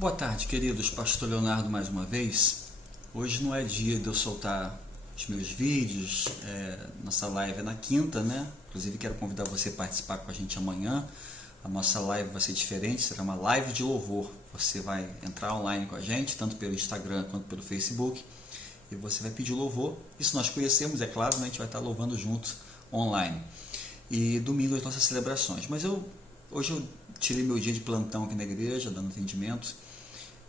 Boa tarde, queridos. Pastor Leonardo mais uma vez. Hoje não é dia de eu soltar os meus vídeos, nossa live é na quinta, né? Inclusive quero convidar você a participar com a gente amanhã. A nossa live vai ser diferente, será uma live de louvor. Você vai entrar online com a gente, tanto pelo Instagram quanto pelo Facebook, e você vai pedir louvor. Isso nós conhecemos, é claro, né? A gente vai estar louvando juntos online. E domingo as nossas celebrações. Mas hoje eu tirei meu dia de plantão aqui na igreja, dando atendimento,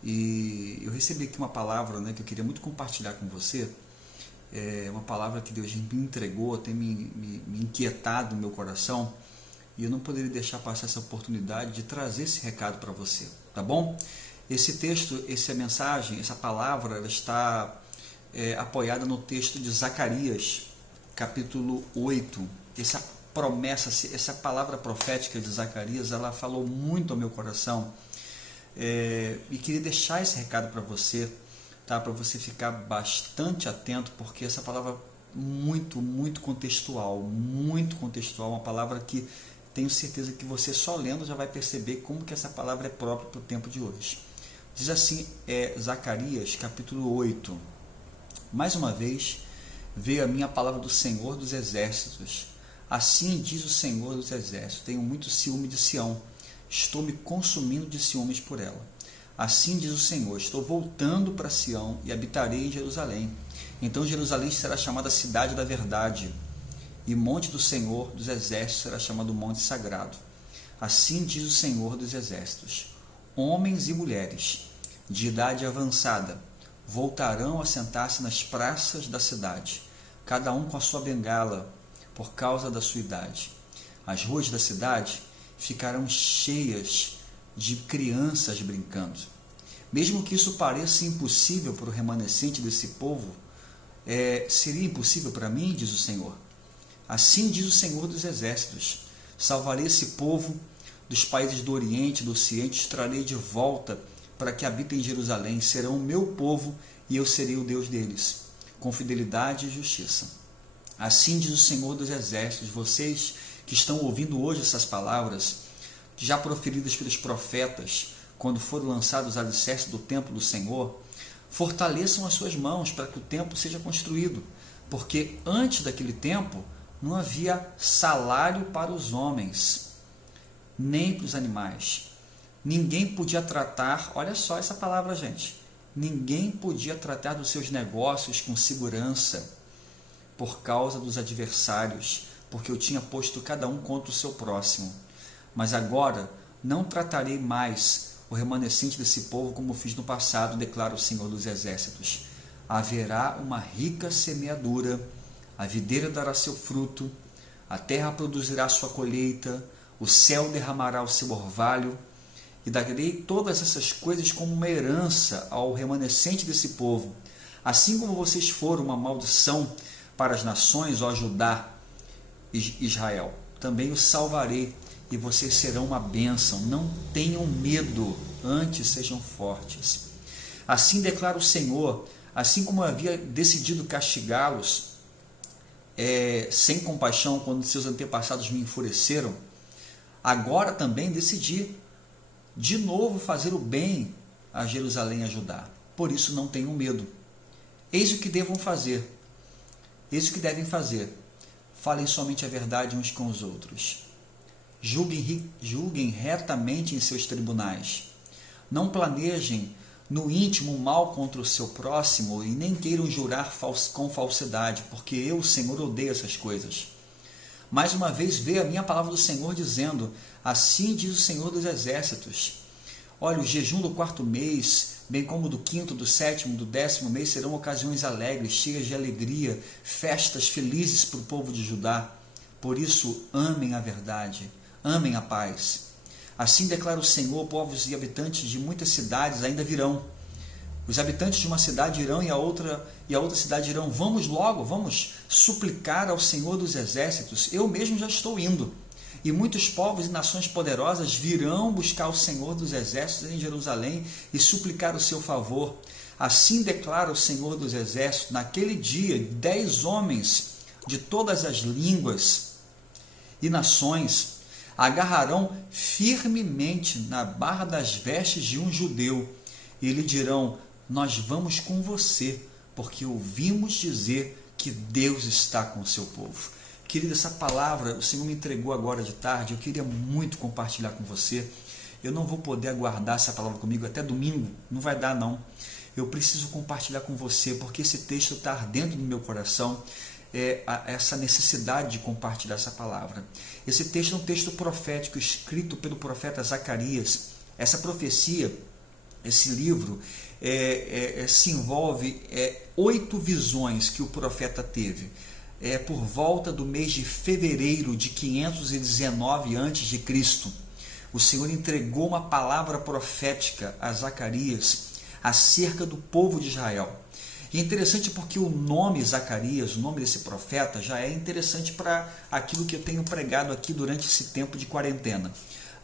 e eu recebi aqui uma palavra, né, que eu queria muito compartilhar com você. É uma palavra que Deus me entregou, tem me inquietado no meu coração, e eu não poderia deixar passar essa oportunidade de trazer esse recado para você, tá bom? Esse texto, essa mensagem, essa palavra, ela está apoiada no texto de Zacarias, capítulo 8. Essa promessa, essa palavra profética de Zacarias, ela falou muito ao meu coração, e queria deixar esse recado para você, tá? Para você ficar bastante atento, porque essa palavra é muito contextual, uma palavra que tenho certeza que você só lendo já vai perceber como que essa palavra é própria para o tempo de hoje. Diz assim, Zacarias capítulo 8: mais uma vez veio a minha palavra do Senhor dos Exércitos. Assim diz o Senhor dos Exércitos: tenho muito ciúme de Sião, estou me consumindo de ciúmes por ela. Assim diz o Senhor: estou voltando para Sião e habitarei em Jerusalém. Então Jerusalém será chamada Cidade da Verdade, e monte do Senhor dos Exércitos será chamado Monte Sagrado. Assim diz o Senhor dos Exércitos: homens e mulheres de idade avançada voltarão a sentar-se nas praças da cidade, cada um com a sua bengala, por causa da sua idade. As ruas da cidade ficarão cheias de crianças brincando. Mesmo que isso pareça impossível para o remanescente desse povo, seria impossível para mim, diz o Senhor. Assim diz o Senhor dos Exércitos: salvarei esse povo dos países do Oriente e do Ocidente, os trarei de volta para que habitem em Jerusalém, serão o meu povo e eu serei o Deus deles, com fidelidade e justiça. Assim diz o Senhor dos Exércitos: vocês que estão ouvindo hoje essas palavras, já proferidas pelos profetas, quando foram lançados os alicerces do templo do Senhor, fortaleçam as suas mãos para que o templo seja construído, porque antes daquele tempo não havia salário para os homens, nem para os animais. Ninguém podia tratar, olha só essa palavra, gente, ninguém podia tratar dos seus negócios com segurança por causa dos adversários, porque eu tinha posto cada um contra o seu próximo. Mas agora não tratarei mais o remanescente desse povo como fiz no passado, declara o Senhor dos Exércitos. Haverá uma rica semeadura, a videira dará seu fruto, a terra produzirá sua colheita, o céu derramará o seu orvalho, e darei todas essas coisas como uma herança ao remanescente desse povo. Assim como vocês foram uma maldição para as nações, ó Judá e Israel, também os salvarei, e vocês serão uma bênção. Não tenham medo, antes sejam fortes. Assim declara o Senhor: assim como eu havia decidido castigá-los sem compaixão quando seus antepassados me enfureceram, agora também decidi de novo fazer o bem a Jerusalém e a Judá. Por isso não tenham medo. Eis o que devam fazer. Eis o que devem fazer. Falem somente a verdade uns com os outros. Julguem retamente em seus tribunais. Não planejem no íntimo mal contra o seu próximo e nem queiram jurar com falsidade, porque eu, o Senhor, odeio essas coisas. Mais uma vez veio a minha palavra do Senhor dizendo: assim diz o Senhor dos Exércitos: olha, o jejum do 4º mês, bem como do 5º, do 7º, do 10º mês serão ocasiões alegres, cheias de alegria, festas felizes para o povo de Judá. Por isso, amem a verdade, amem a paz. Assim declara o Senhor: povos e habitantes de muitas cidades ainda virão. Os habitantes de uma cidade irão e a outra cidade irão. Vamos logo, vamos suplicar ao Senhor dos Exércitos. Eu mesmo já estou indo. E muitos povos e nações poderosas virão buscar o Senhor dos Exércitos em Jerusalém e suplicar o seu favor. Assim declara o Senhor dos Exércitos: naquele dia 10 homens de todas as línguas e nações agarrarão firmemente na barra das vestes de um judeu e lhe dirão: nós vamos com você, porque ouvimos dizer que Deus está com o seu povo. Querido, essa palavra o Senhor me entregou agora de tarde, eu queria muito compartilhar com você. Eu não vou poder aguardar essa palavra comigo até domingo, não vai dar não. Eu preciso compartilhar com você, porque esse texto está ardendo no meu coração, essa necessidade de compartilhar essa palavra. Esse texto é um texto profético, escrito pelo profeta Zacarias. Essa profecia, esse livro, se envolve 8 visões que o profeta teve. Por volta do mês de fevereiro de 519 a.C., o Senhor entregou uma palavra profética a Zacarias acerca do povo de Israel. E é interessante porque o nome Zacarias, o nome desse profeta, já é interessante para aquilo que eu tenho pregado aqui durante esse tempo de quarentena.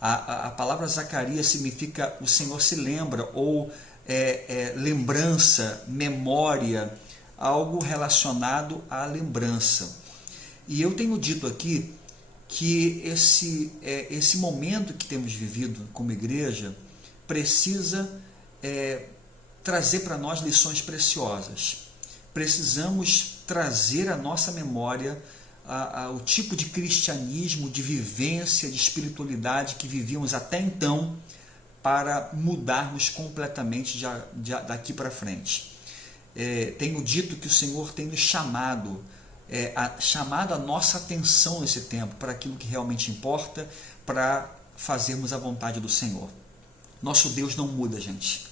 A palavra Zacarias significa o Senhor se lembra, ou lembrança, memória, algo relacionado à lembrança. E eu tenho dito aqui que esse momento que temos vivido como igreja precisa trazer para nós lições preciosas. Precisamos trazer à nossa memória o tipo de cristianismo, de vivência, de espiritualidade que vivíamos até então, para mudarmos completamente daqui para frente. Tenho dito que o Senhor tem nos chamado a nossa atenção nesse tempo para aquilo que realmente importa, para fazermos a vontade do Senhor. Nosso Deus não muda, gente.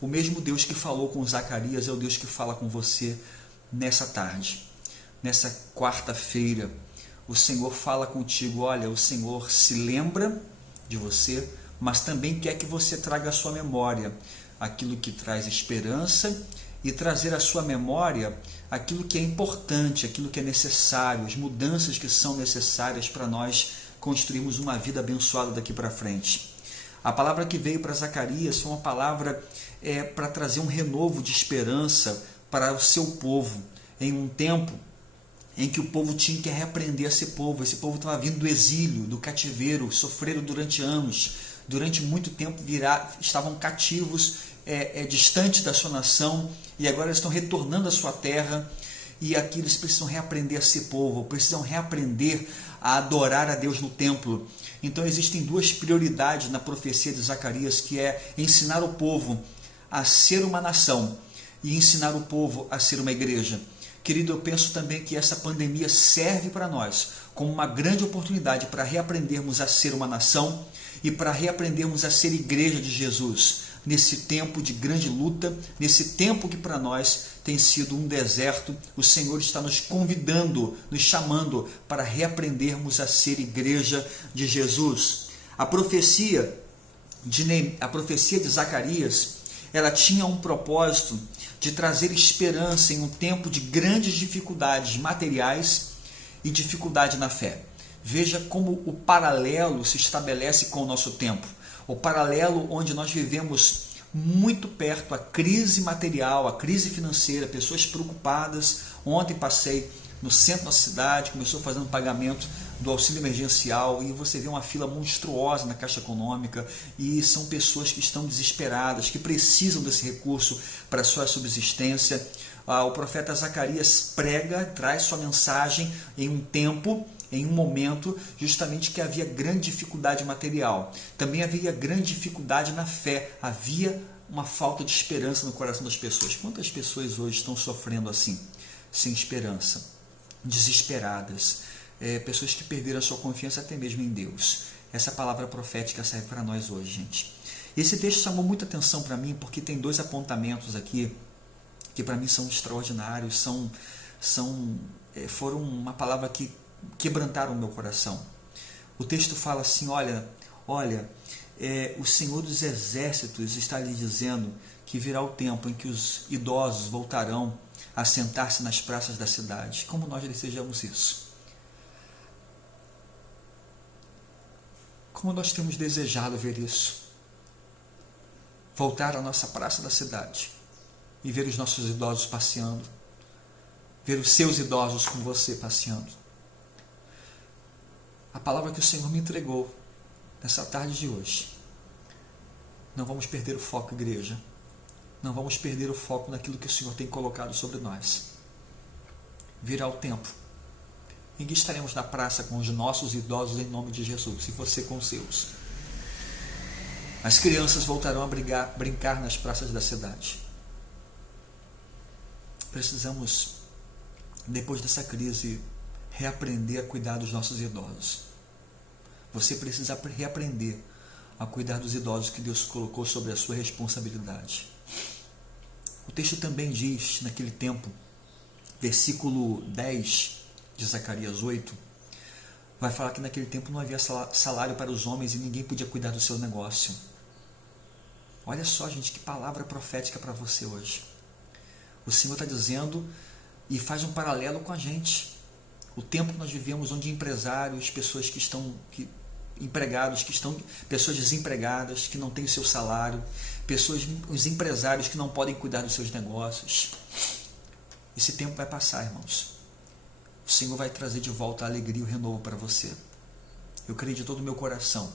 O mesmo Deus que falou com Zacarias é o Deus que fala com você nessa tarde, nessa quarta-feira. O Senhor fala contigo. Olha, o Senhor se lembra de você, mas também quer que você traga à sua memória aquilo que traz esperança, e trazer à sua memória aquilo que é importante, aquilo que é necessário, as mudanças que são necessárias para nós construirmos uma vida abençoada daqui para frente. A palavra que veio para Zacarias foi uma palavra para trazer um renovo de esperança para o seu povo, em um tempo em que o povo tinha que reaprender a ser povo. Esse povo estava vindo do exílio, do cativeiro, sofreram durante anos, durante muito tempo estavam cativos, distantes da sua nação, e agora eles estão retornando à sua terra, e aqui eles precisam reaprender a ser povo, precisam reaprender a adorar a Deus no templo. Então existem 2 prioridades na profecia de Zacarias, que é ensinar o povo a ser uma nação e ensinar o povo a ser uma igreja. Querido, eu penso também que essa pandemia serve para nós como uma grande oportunidade para reaprendermos a ser uma nação e para reaprendermos a ser igreja de Jesus, nesse tempo de grande luta, nesse tempo que para nós tem sido um deserto. O Senhor está nos convidando, nos chamando para reaprendermos a ser igreja de Jesus. A profecia de Zacarias, ela tinha um propósito de trazer esperança em um tempo de grandes dificuldades materiais e dificuldade na fé. Veja como o paralelo se estabelece com o nosso tempo. O paralelo onde nós vivemos muito perto a crise material, a crise financeira, pessoas preocupadas. Ontem passei no centro da cidade, começou fazendo pagamento do auxílio emergencial, e você vê uma fila monstruosa na Caixa Econômica, e são pessoas que estão desesperadas, que precisam desse recurso para a sua subsistência. O profeta Zacarias traz sua mensagem em um tempo, em um momento justamente que havia grande dificuldade material. Também havia grande dificuldade na fé, havia uma falta de esperança no coração das pessoas. Quantas pessoas hoje estão sofrendo assim, sem esperança, desesperadas, pessoas que perderam a sua confiança até mesmo em Deus? Essa palavra profética serve para nós hoje, gente. Esse texto chamou muita atenção para mim, porque tem 2 apontamentos aqui que para mim são extraordinários, foram uma palavra que quebrantaram o meu coração. O texto fala assim: olha, o Senhor dos Exércitos está lhe dizendo que virá o tempo em que os idosos voltarão a sentar-se nas praças da cidade. Como nós desejamos isso? Como nós temos desejado ver isso? Voltar à nossa praça da cidade e ver os nossos idosos passeando, ver os seus idosos com você passeando. A palavra que o Senhor me entregou nessa tarde de hoje: não vamos perder o foco, igreja. Não vamos perder o foco naquilo que o Senhor tem colocado sobre nós. Virá o tempo em que estaremos na praça com os nossos idosos em nome de Jesus, se você com os seus. As crianças voltarão a brincar nas praças da cidade. Precisamos, depois dessa crise, reaprender a cuidar dos nossos idosos. Você precisa reaprender a cuidar dos idosos que Deus colocou sobre a sua responsabilidade. O texto também diz, naquele tempo, versículo 10 de Zacarias 8, vai falar que naquele tempo não havia salário para os homens e ninguém podia cuidar do seu negócio. Olha só, gente, que palavra profética para você hoje. O Senhor está dizendo e faz um paralelo com a gente. O tempo que nós vivemos, onde empresários, pessoas que estão empregados, pessoas desempregadas, que não têm o seu salário, os empresários que não podem cuidar dos seus negócios. Esse tempo vai passar, irmãos. O Senhor vai trazer de volta a alegria e o renovo para você. Eu creio de todo o meu coração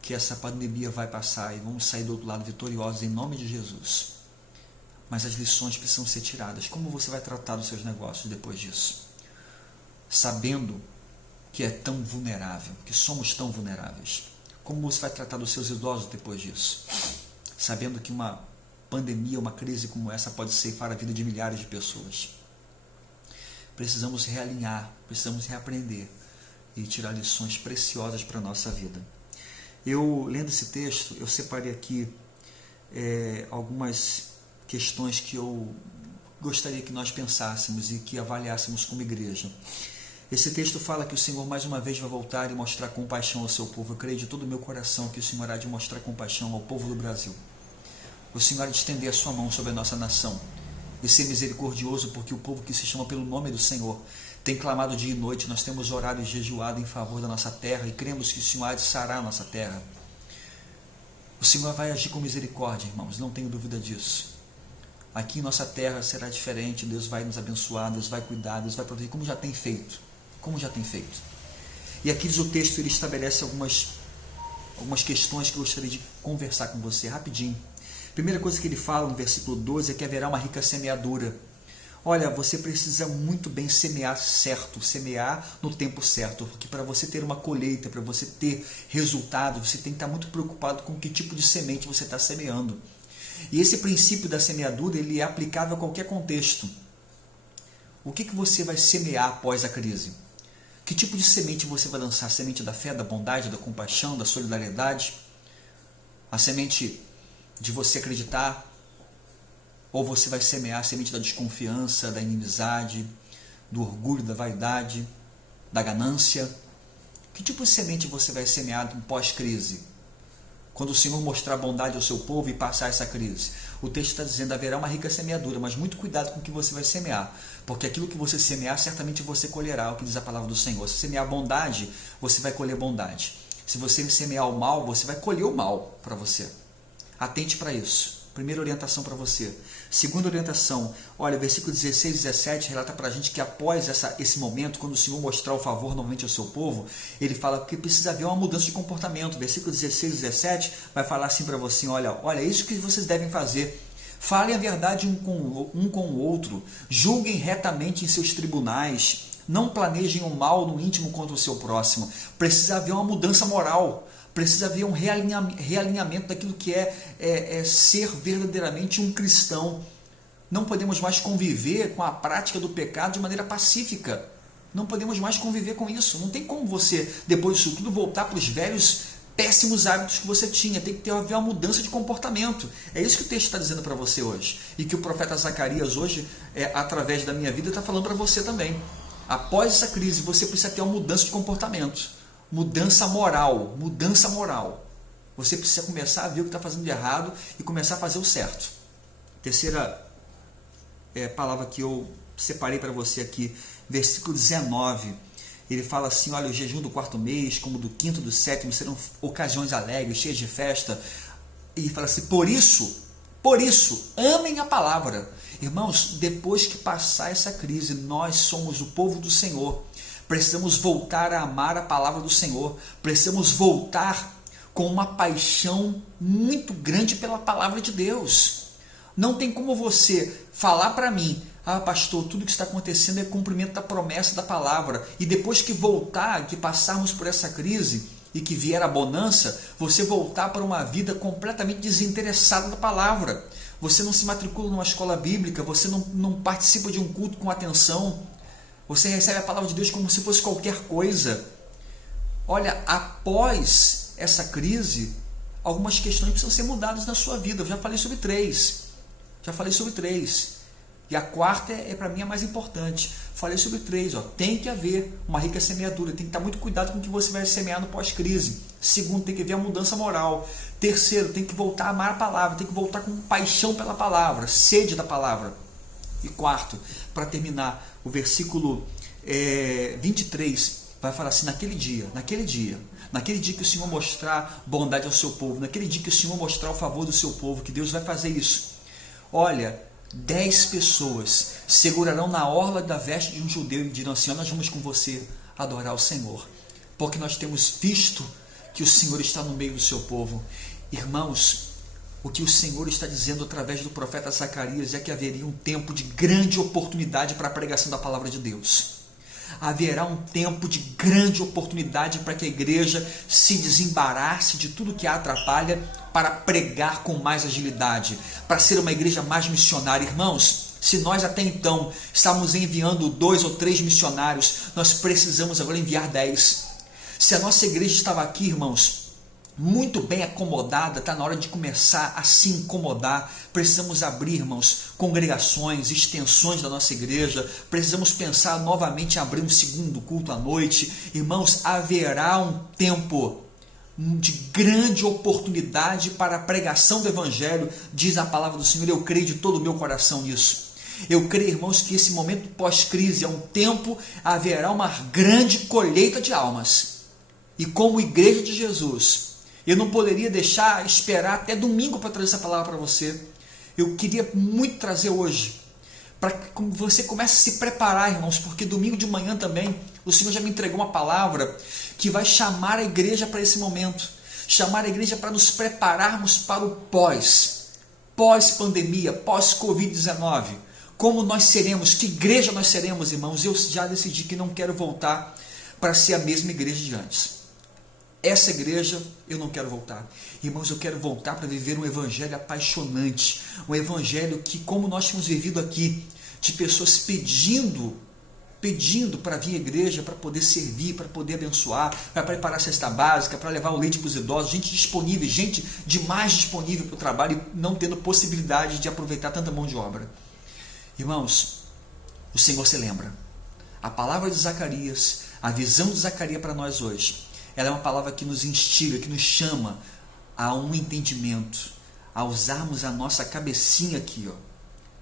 que essa pandemia vai passar e vamos sair do outro lado vitoriosos em nome de Jesus. Mas as lições precisam ser tiradas. Como você vai tratar dos seus negócios depois disso? Sabendo que é tão vulnerável, que somos tão vulneráveis. Como você vai tratar dos seus idosos depois disso? Sabendo que uma pandemia, uma crise como essa pode ceifar a vida de milhares de pessoas. Precisamos realinhar, precisamos reaprender e tirar lições preciosas para a nossa vida. Eu, lendo esse texto, eu separei aqui algumas questões que eu gostaria que nós pensássemos e que avaliássemos como igreja. Esse texto fala que o Senhor mais uma vez vai voltar e mostrar compaixão ao seu povo. Eu creio de todo o meu coração que o Senhor há de mostrar compaixão ao povo do Brasil. O Senhor há de estender a sua mão sobre a nossa nação e ser misericordioso, porque o povo que se chama pelo nome do Senhor tem clamado dia e noite. Nós temos orado e jejuado em favor da nossa terra e cremos que o Senhor há de sarar a nossa terra. O Senhor vai agir com misericórdia, irmãos, não tenho dúvida disso. Aqui em nossa terra será diferente. Deus vai nos abençoar, Deus vai cuidar, Deus vai proteger, como já tem feito. E aqui diz o texto, ele estabelece algumas questões que eu gostaria de conversar com você rapidinho. Primeira coisa que ele fala no versículo 12 é que haverá uma rica semeadura. Olha, você precisa muito bem semear certo, semear no tempo certo, porque para você ter uma colheita, para você ter resultado, você tem que estar muito preocupado com que tipo de semente você está semeando. E esse princípio da semeadura, ele é aplicável a qualquer contexto. O que você vai semear após a crise? Que tipo de semente você vai lançar? A semente da fé, da bondade, da compaixão, da solidariedade? A semente de você acreditar? Ou você vai semear a semente da desconfiança, da inimizade, do orgulho, da vaidade, da ganância? Que tipo de semente você vai semear pós-crise? Quando o Senhor mostrar bondade ao seu povo e passar essa crise. O texto está dizendo, haverá uma rica semeadura, mas muito cuidado com o que você vai semear, porque aquilo que você semear, certamente você colherá, o que diz a palavra do Senhor. Se semear bondade, você vai colher bondade. Se você semear o mal, você vai colher o mal para você. Atente para isso. Primeira orientação para você. Segunda orientação, olha, versículo 16 e 17 relata para a gente que após esse momento, quando o Senhor mostrar o favor novamente ao seu povo, ele fala que precisa haver uma mudança de comportamento. Versículo 16 e 17 vai falar assim para você, olha, é isso que vocês devem fazer. Falem a verdade um com o outro, julguem retamente em seus tribunais, não planejem o mal no íntimo contra o seu próximo. Precisa haver uma mudança moral. Precisa haver um realinhamento daquilo que é ser verdadeiramente um cristão. Não podemos mais conviver com a prática do pecado de maneira pacífica. Não podemos mais conviver com isso. Não tem como você, depois disso tudo, voltar para os velhos péssimos hábitos que você tinha. Tem que haver uma mudança de comportamento. É isso que o texto está dizendo para você hoje. E que o profeta Zacarias hoje, através da minha vida, está falando para você também. Após essa crise, você precisa ter uma mudança de comportamento. Mudança moral. Você precisa começar a ver o que está fazendo de errado e começar a fazer o certo. Terceira palavra que eu separei para você aqui, versículo 19. Ele fala assim, olha, o jejum do 4º mês, como do 5º, do 7º, serão ocasiões alegres, cheias de festa. E fala assim, por isso, amem a palavra. Irmãos, depois que passar essa crise, nós somos o povo do Senhor. Precisamos voltar a amar a palavra do Senhor. Precisamos voltar com uma paixão muito grande pela palavra de Deus. Não tem como você falar para mim, pastor, tudo que está acontecendo é cumprimento da promessa da palavra, e depois que voltar, que passarmos por essa crise e que vier a bonança, você voltar para uma vida completamente desinteressada da palavra. Você não se matricula numa escola bíblica, você não participa de um culto com atenção, você recebe a palavra de Deus como se fosse qualquer coisa. Olha, após essa crise, algumas questões precisam ser mudadas na sua vida. Eu já falei sobre três. E a quarta para mim a mais importante. Falei sobre três. Tem que haver uma rica semeadura. Tem que estar muito cuidado com o que você vai semear no pós-crise. Segundo, tem que haver a mudança moral. Terceiro, tem que voltar a amar a palavra. Tem que voltar com paixão pela palavra, sede da palavra. E quarto, para terminar, o versículo 23 vai falar assim: naquele dia que o Senhor mostrar bondade ao seu povo, naquele dia que o Senhor mostrar o favor do seu povo, que Deus vai fazer isso. Olha, 10 pessoas segurarão na orla da veste de um judeu e dirão assim: nós vamos com você adorar o Senhor, porque nós temos visto que o Senhor está no meio do seu povo. Irmãos, o que o Senhor está dizendo através do profeta Zacarias é que haveria um tempo de grande oportunidade para a pregação da palavra de Deus. Haverá um tempo de grande oportunidade para que a igreja se desembarace de tudo que a atrapalha, para pregar com mais agilidade, para ser uma igreja mais missionária. Irmãos, se nós até então estávamos enviando 2 ou 3 missionários, nós precisamos agora enviar 10. Se a nossa igreja estava aqui, irmãos, muito bem acomodada, está na hora de começar a se incomodar. Precisamos abrir, irmãos, congregações, extensões da nossa igreja. Precisamos pensar novamente em abrir um segundo culto à noite. Irmãos, haverá um tempo de grande oportunidade para a pregação do Evangelho, diz a palavra do Senhor. Eu creio de todo o meu coração nisso. Eu creio, irmãos, que esse momento pós-crise é um tempo, haverá uma grande colheita de almas. E como igreja de Jesus, eu não poderia deixar esperar até domingo para trazer essa palavra para você. Eu queria muito trazer hoje, para que você comece a se preparar, irmãos, porque domingo de manhã também o Senhor já me entregou uma palavra que vai chamar a igreja para esse momento, chamar a igreja para nos prepararmos para o pós-pandemia, pós-Covid-19. Como nós seremos, que igreja nós seremos, irmãos? Eu já decidi que não quero voltar para ser a mesma igreja de antes. Essa igreja eu não quero voltar. Irmãos, eu quero voltar para viver um evangelho apaixonante, um evangelho que, como nós temos vivido aqui, de pessoas pedindo para vir à igreja, para poder servir, para poder abençoar, para preparar a cesta básica, para levar o leite para os idosos, gente disponível, gente demais disponível para o trabalho e não tendo possibilidade de aproveitar tanta mão de obra. Irmãos, o Senhor se lembra. A palavra de Zacarias, a visão de Zacarias para nós hoje, ela é uma palavra que nos instiga, que nos chama a um entendimento, a usarmos a nossa cabecinha aqui,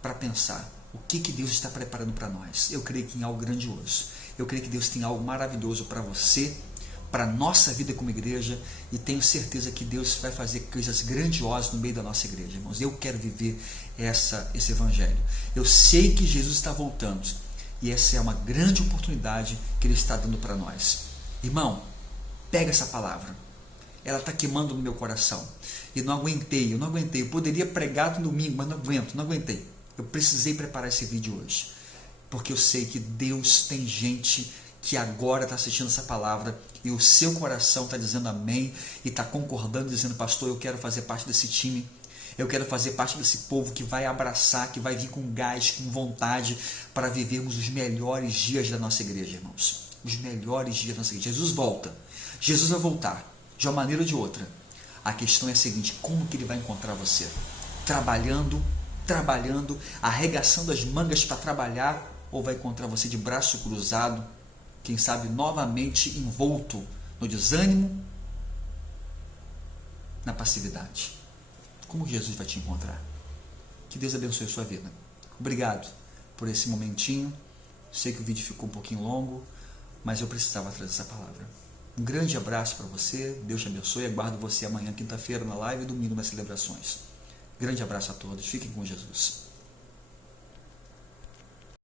para pensar o que Deus está preparando para nós. Eu creio que em algo grandioso. Eu creio que Deus tem algo maravilhoso para você, para a nossa vida como igreja, e tenho certeza que Deus vai fazer coisas grandiosas no meio da nossa igreja, irmãos. Eu quero viver esse evangelho. Eu sei que Jesus está voltando, e essa é uma grande oportunidade que Ele está dando para nós. Irmão, pega essa palavra, ela está queimando no meu coração, e eu não aguentei, eu poderia pregar no domingo, mas não aguentei, eu precisei preparar esse vídeo hoje, porque eu sei que Deus tem gente que agora está assistindo essa palavra, e o seu coração está dizendo amém, e está concordando, dizendo: pastor, eu quero fazer parte desse time, eu quero fazer parte desse povo que vai abraçar, que vai vir com gás, com vontade, para vivermos os melhores dias da nossa igreja, irmãos, os melhores dias da nossa igreja. Jesus vai voltar, de uma maneira ou de outra. A questão é a seguinte: como que Ele vai encontrar você? Trabalhando, arregaçando as mangas para trabalhar, ou vai encontrar você de braço cruzado, quem sabe novamente envolto no desânimo, na passividade? Como Jesus vai te encontrar? Que Deus abençoe a sua vida. Obrigado por esse momentinho. Sei que o vídeo ficou um pouquinho longo, mas eu precisava trazer essa palavra. Um grande abraço para você, Deus te abençoe, aguardo você amanhã, quinta-feira, na live e domingo nas celebrações. Grande abraço a todos, fiquem com Jesus.